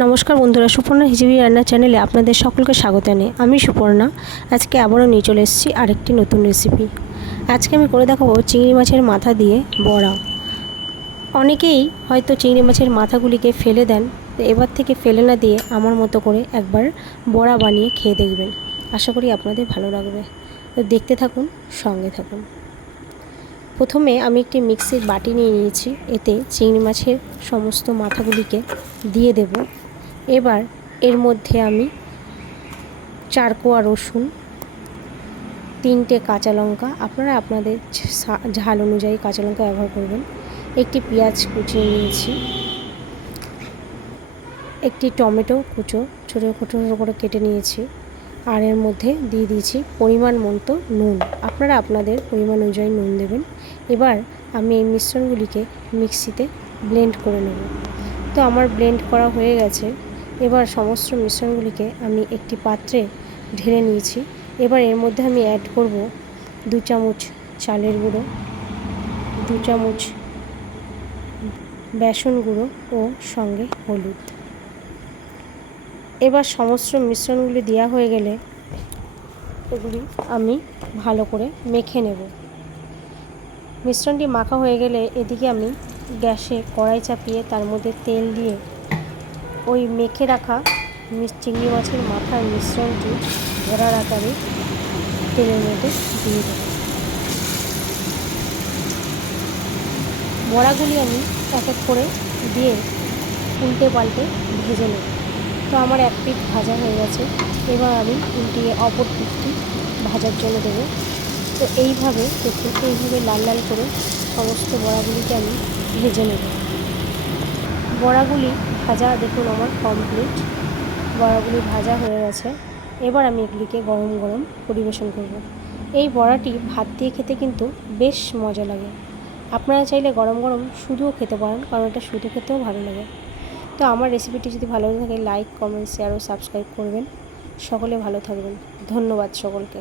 নমস্কার বন্ধুরা, সুপর্ণা হিজিবি রান্না চ্যানেলে আপনাদের সকলকে স্বাগত জানাই। আমি সুপর্ণা। আজকে আবারও নিয়ে চলে এসেছি আরেকটি নতুন রেসিপি। আজকে আমি করে দেখাবো চিংড়ি মাছের মাথা দিয়ে বড়া। অনেকেই হয়তো চিংড়ি মাছের মাথাগুলিকে ফেলে দেন, তো এবার থেকে ফেলে না দিয়ে আমার মতো করে একবার বড়া বানিয়ে খেয়ে দেখবেন। আশা করি আপনাদের ভালো লাগবে। তো দেখতে থাকুন, সঙ্গে থাকুন। প্রথমে আমি একটি মিক্সির বাটি নিয়ে নিয়েছি। এতে চিংড়ি মাছের সমস্ত মাথাগুলিকে দিয়ে দেব। এবার এর মধ্যে আমি 4 কোয়া রসুন, 3টে কাঁচা লঙ্কা, আপনারা আপনাদের ঝাল অনুযায়ী কাঁচা লঙ্কা ব্যবহার করবেন, একটি পেঁয়াজ কুচিয়ে নিয়েছি, একটি টমেটো কুচো ছোটো ছোটো করে কেটে নিয়েছি, আর এর মধ্যে দিয়ে দিয়েছি পরিমাণ মতো নুন। আপনারা আপনাদের পরিমাণ অনুযায়ী নুন দেবেন। এবার আমি এই মিশ্রণগুলিকে মিক্সিতে ব্লেন্ড করে নেব। তো আমার ব্লেন্ড করা হয়ে গেছে। এবার সমস্ত মিশ্রণগুলিকে আমি একটি পাত্রে ঢেলে নিয়েছি। এবার এর মধ্যে আমি অ্যাড করব 2 চামচ চালের গুঁড়ো, 2 চামচ বেসন গুঁড়ো ও সঙ্গে হলুদ। এবার সমস্ত মিশ্রণগুলি দেওয়া হয়ে গেলে এগুলি আমি ভালো করে মেখে নেব। মিশ্রণটি মাখা হয়ে গেলে এদিকে আমি গ্যাসে কড়াই চাপিয়ে তার মধ্যে তেল দিয়ে ওই মেখে রাখা চিংড়ি মাছের মাথার মিশ্রণটি বড়ার আকারে তেলের মধ্যে দিয়ে দেব। বড়াগুলি আমি এক এক করে দিয়ে উল্টে পাল্টে ভেজে নেব। তো আমার এক পিঠ ভাজা হয়ে গেছে। এবার আমি উল্টিয়ে অপর পিঠটি ভাজার জন্য দেবো। তো এইভাবে দেখুন, এইভাবে লাল লাল করে সমস্ত বড়াগুলিকে আমি ভেজে নেব। বড়াগুলি ভাজা দেখুন আমার কমপ্লিট। বড়াগুলি ভাজা হয়ে গেছে। এবার আমি এগুলিকে গরম গরম পরিবেশন করব। এই বড়াটি ভাত দিয়ে খেতে কিন্তু বেশ মজা লাগে। আপনারা চাইলে গরম গরম শুধুও খেতে পারেন, কারণ এটা শুধু খেতেও ভালো লাগে। তো আমার রেসিপিটি যদি ভালো লাগে লাইক, কমেন্ট, শেয়ার ও সাবস্ক্রাইব করবেন। সকলে ভালো থাকবেন। ধন্যবাদ সকলকে।